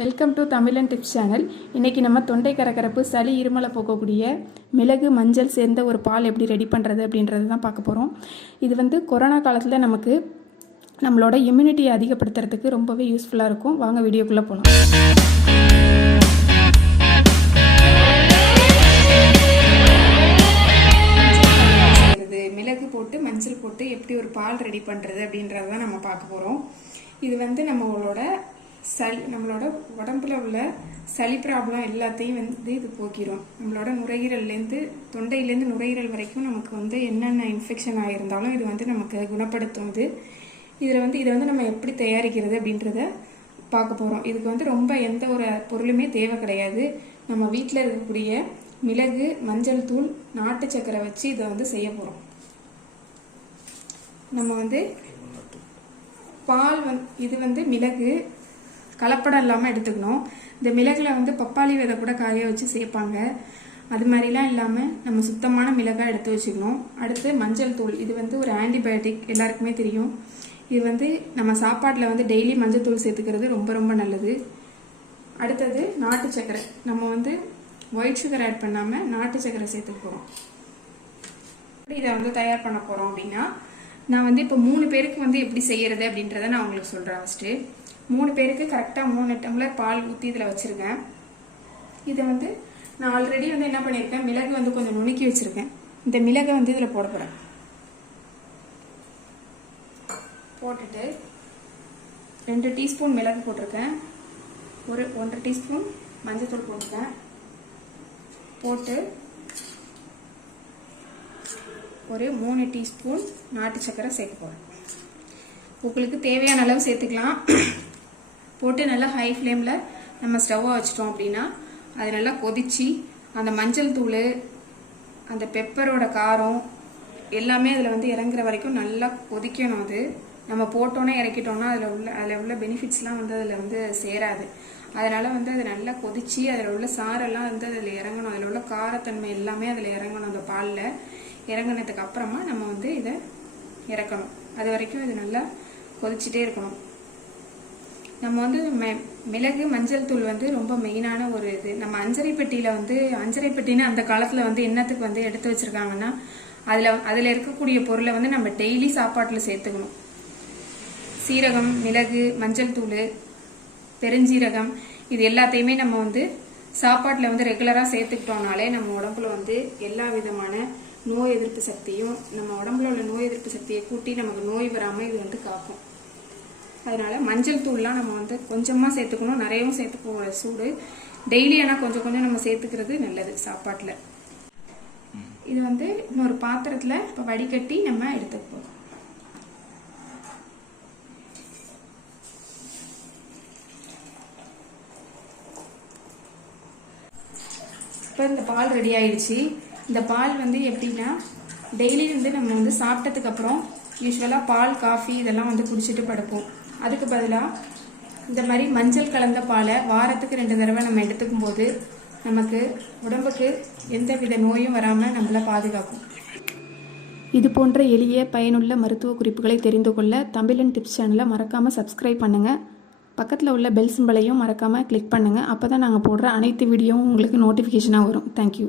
Welcome to தமிழன் tips channel. இன்றைக்கி நம்ம தொண்டை கரகரப்பு, சளி, இருமலை போக்கக்கூடிய மிளகு, மஞ்சள் சேர்ந்த ஒரு பால் எப்படி ரெடி பண்ணுறது அப்படின்றது தான் பார்க்க போகிறோம். இது வந்து கொரோனா காலத்தில் நமக்கு நம்மளோட இம்யூனிட்டியை அதிகப்படுத்துறதுக்கு ரொம்பவே யூஸ்ஃபுல்லாக இருக்கும். வாங்க வீடியோக்குள்ளே போகலாம். மிளகு போட்டு மஞ்சள் போட்டு எப்படி ஒரு பால் ரெடி பண்ணுறது அப்படின்றத தான் நம்ம பார்க்க போகிறோம். இது வந்து நம்மளோட உடம்புல உள்ள சளி ப்ராப்ளம் எல்லாத்தையும் வந்து இது போக்கிடும். நம்மளோட நுரையீரல்லேருந்து தொண்டையிலேருந்து நுரையீரல் வரைக்கும் நமக்கு வந்து என்னென்ன இன்ஃபெக்ஷன் ஆகியிருந்தாலும் இது வந்து நமக்கு குணப்படுத்தும். இதை வந்து நம்ம எப்படி தயாரிக்கிறது அப்படின்றத பார்க்க போகிறோம். இதுக்கு வந்து ரொம்ப எந்த ஒரு பொருளுமே தேவை கிடையாது. நம்ம வீட்டில் இருக்கக்கூடிய மிளகு, மஞ்சள் தூள், நாட்டு சக்கரை வச்சு இதை வந்து செய்ய போகிறோம். நம்ம வந்து பால் இது வந்து மிளகு கலப்படம் இல்லாமல் எடுத்துக்கணும். இந்த மிளகுல வந்து பப்பாளி விதை கூட காய வச்சு சேர்ப்பாங்க. அது மாதிரிலாம் இல்லாமல் நம்ம சுத்தமான மிளகாய் எடுத்து வச்சுக்கணும். அடுத்து மஞ்சள் தூள், இது வந்து ஒரு ஆன்டிபயோட்டிக், எல்லாருக்குமே தெரியும். இது வந்து நம்ம சாப்பாட்டில் வந்து டெய்லி மஞ்சள் தூள் சேர்த்துக்கிறது ரொம்ப ரொம்ப நல்லது. அடுத்தது நாட்டு சக்கரை, நம்ம வந்து ஒயிட் சுகர் ஆட் பண்ணாமல் நாட்டு சக்கரை சேர்த்துக்க போகிறோம். இதை வந்து தயார் பண்ண போகிறோம் அப்படின்னா, நான் வந்து இப்போ 3 பேருக்கு வந்து எப்படி செய்யறது அப்படின்றத நான் உங்களுக்கு சொல்கிறேன். ஃபஸ்ட்டு 3 பேருக்கு கரெக்டாக 3 டம்ளர் பால் ஊற்றி இதில் வச்சுருக்கேன். இதை வந்து நான் ஆல்ரெடி வந்து என்ன பண்ணியிருக்கேன், மிளகு வந்து கொஞ்சம் நுணுக்கி வச்சுருக்கேன். இந்த மிளகை வந்து இதில் போட போகிறேன். போட்டுட்டு 2 டீஸ்பூன் மிளகு போட்டிருக்கேன், ஒரு 1.5 டீஸ்பூன் மஞ்சள் தூள் போட்டிருக்கேன். போட்டு ஒரு 3 டீஸ்பூன் நாட்டு சக்கரை சேர்க்க போகிறேன். உங்களுக்கு தேவையான அளவு சேர்த்துக்கலாம். போட்டு நல்லா ஹை ஃப்ளேமில் நம்ம ஸ்டவ்வை வச்சிட்டோம் அப்படின்னா அது நல்லா கொதிச்சு அந்த மஞ்சள் தூள், அந்த பெப்பரோட காரம் எல்லாமே அதில் வந்து இறங்குற வரைக்கும் நல்லா கொதிக்கணும். அது நம்ம போட்டோன்னே இறக்கிட்டோம்னா அதில் உள்ள பெனிஃபிட்ஸ்லாம் வந்து அதில் வந்து சேராது. அதனால் வந்து அது நல்லா கொதிச்சு அதில் உள்ள சாரெல்லாம் வந்து அதில் இறங்கணும். அதில் உள்ள காரத்தன்மை எல்லாமே அதில் இறங்கணும். அந்த பாலில் இறங்கினதுக்கு அப்புறமா நம்ம வந்து இதை இறக்கணும். அது வரைக்கும் இது நல்லா கொதிச்சுட்டே இருக்கணும். நம்ம வந்து மிளகு, மஞ்சள் தூள் வந்து ரொம்ப மெயினான ஒரு இது. நம்ம அஞ்சரை பெட்டின்னு அந்த காலத்தில் வந்து என்னத்துக்கு வந்து எடுத்து வச்சுருக்காங்கன்னா, அதில் இருக்கக்கூடிய பொருளை வந்து நம்ம டெய்லி சாப்பாட்டில் சேர்த்துக்கணும். சீரகம், மிளகு, மஞ்சள் தூள், பெருஞ்சீரகம், இது எல்லாத்தையுமே நம்ம வந்து சாப்பாட்டில் வந்து ரெகுலராக சேர்த்துக்கிட்டோம்னாலே நம்ம உடம்புல வந்து எல்லா விதமான நோய் எதிர்ப்பு சக்தியும், நம்ம உடம்புல உள்ள நோய் எதிர்ப்பு சக்தியை கூட்டி நமக்கு நோய் வராமல் இது வந்து காக்கும். அதனால மஞ்சள் தூள்லாம் நம்ம வந்து கொஞ்சமாக சேர்த்துக்கணும், நிறையவும் சேர்த்துக்க சூடு. டெய்லி ஆனால் கொஞ்சம் கொஞ்சம் நம்ம சேர்த்துக்கிறது நல்லது சாப்பாட்டில். இது வந்து இன்னொரு பாத்திரத்தில் இப்போ வடிகட்டி நம்ம எடுத்துக்க போகிறோம். இப்போ இந்த பால் ரெடி ஆயிடுச்சு. இந்த பால் வந்து எப்படின்னா, டெய்லி வந்து நம்ம வந்து சாப்பிட்டதுக்கப்புறம் யூஸ்வலாக பால், காஃபி இதெல்லாம் வந்து குடிச்சிட்டு படுப்போம். அதுக்கு பதிலாக இந்த மாதிரி மஞ்சள் கலந்த பாலை வாரத்துக்கு 2 தடவை நம்ம எடுத்துக்கும் போது நமக்கு உடம்புக்கு எந்த வித நோயும் வராமல் நம்மளை பாதுகாக்கும். இது போன்ற எளிய பயனுள்ள மருத்துவ குறிப்புகளை தெரிந்து கொள்ள தமிழன் டிப்ஸ் சேனலை மறக்காமல் சப்ஸ்கிரைப் பண்ணுங்கள். பக்கத்தில் உள்ள பெல் சிம்பலையும் மறக்காமல் கிளிக் பண்ணுங்கள். அப்போ தான் நாங்கள் போடுற அனைத்து வீடியோவும் உங்களுக்கு நோட்டிஃபிகேஷனாக வரும். தேங்க்யூ.